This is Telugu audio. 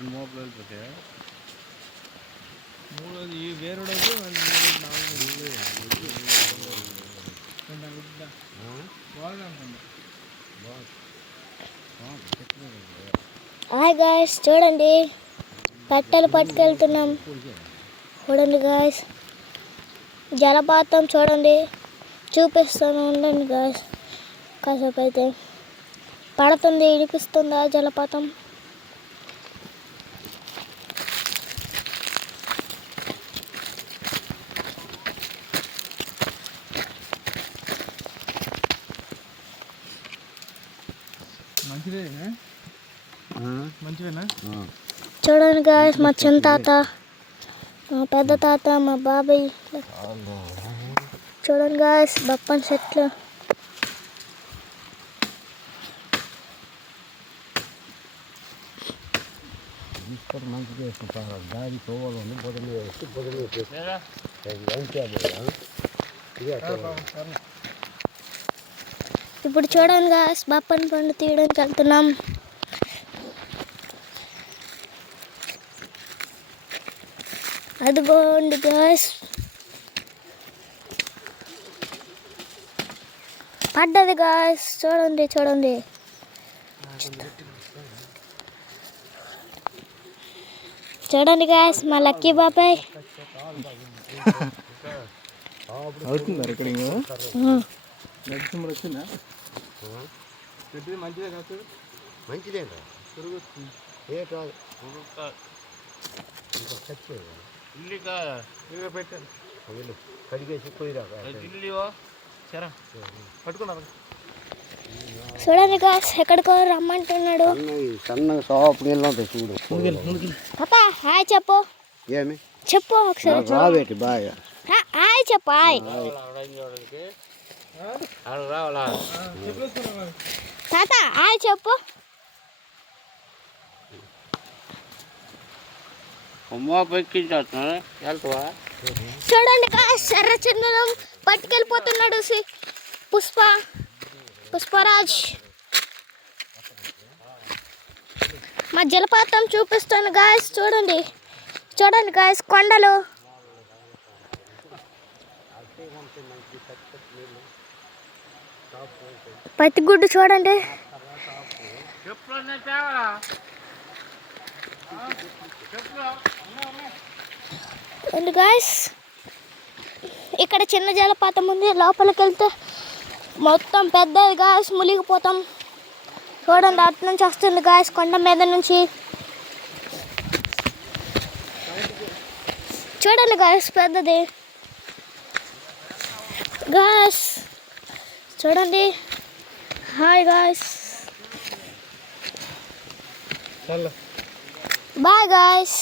రెండు మోపులు వెళ్ళిపోతాయి. మూడోది వేరేడోది హాయ్ గాయ్స్, చూడండి కట్టెలు పట్టుకెళ్తున్నాం. చూడండి గాయ్స్, జలపాతం చూడండి, చూపిస్తాను ఉండండి గాయ్స్. కాసేపు అయితే పడుతుంది, ఇడిపిస్తుందా జలపాతం. మంచివేనా? చూడండి గాయ్స్, మా చిన్న తాత, మా పెద్ద తాత, మా బాబాయ్. చూడండి గాయ్స్, బప్పన్ చెట్లు. ఇప్పుడు చూడండి గాయ్స్, బప్పన్ పండు తీయడానికి వెళ్తున్నాం. అదిగోండి గాయ్స్, పడ్డది గాయ్స్. చూడండి చూడండి, చూడండి గాయ్స్, మా లక్కీ బాబాయ్. అవుతుందా రికార్డింగ్? వచ్చిందా? మంచిదే కాదు, మంచిదే ఏ కాదు పెట్టాను. కడిగేసి పోయిరా పట్టుకున్నారు. చూడండి గాయ్స్, ఎక్కడికో రమ్మంటున్నాడు. సన్నగా సాపు నీళ్ళు ఉంటాయి చూడు. పాపా హాయ్ చెప్పు. ఏమి చెప్పు ఒకసారి. రాబెట్టి బాగా హాయ్ చెప్పు. హాయ్ తాత, హాయ్ చెప్పు. చూడండి గాయ్స్, ఎర్ర చందనం పట్టుకెళ్ళిపోతున్నాడు పుష్పరాజ్. మా జలపాతం చూపిస్తాను గాయ్స్. చూడండి చూడండి గాయ్స్, కొండలు. పత్తిగుడ్డు చూడండి. అండ్ గాయ్స్, ఇక్కడ చిన్న జలపాతం ఉంది, లోపలికి వెళ్తే మొత్తం పెద్దది గాయ్స్, మునిగిపోతాం. చూడండి అటు నుంచి వస్తుంది గాయ్స్, కొండ మీద నుంచి. చూడండి గాయ్స్, పెద్దది గాయ్స్. చూడండి. Hi guys, bye guys.